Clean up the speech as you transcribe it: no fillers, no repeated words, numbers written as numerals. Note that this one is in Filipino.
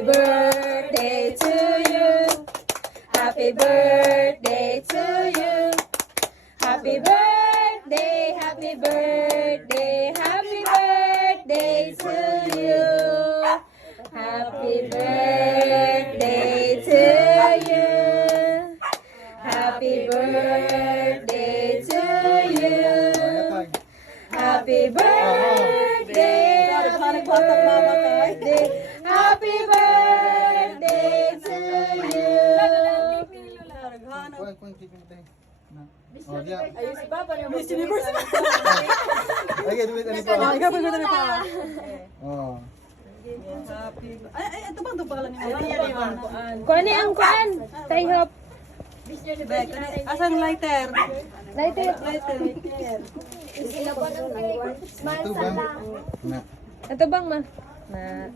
Happy birthday to you. Happy birthday to you. Happy birthday, happy birthday, happy birthday to you. Happy birthday to you. Happy birthday to you. Happy birthday, happy birthday, happy birthday to you. Oh, dia. Ayun si Papa niya. Miss Universe. Lagi duit ani pa. Ikaw pa ganda pa. Oh. Happy. Ay, ito bang pangalan ni Mama? Kuan ni ang kuan. Tayhop. Asang lighter? Lighter. Itu bang. Nah. Ito bang ma? Na.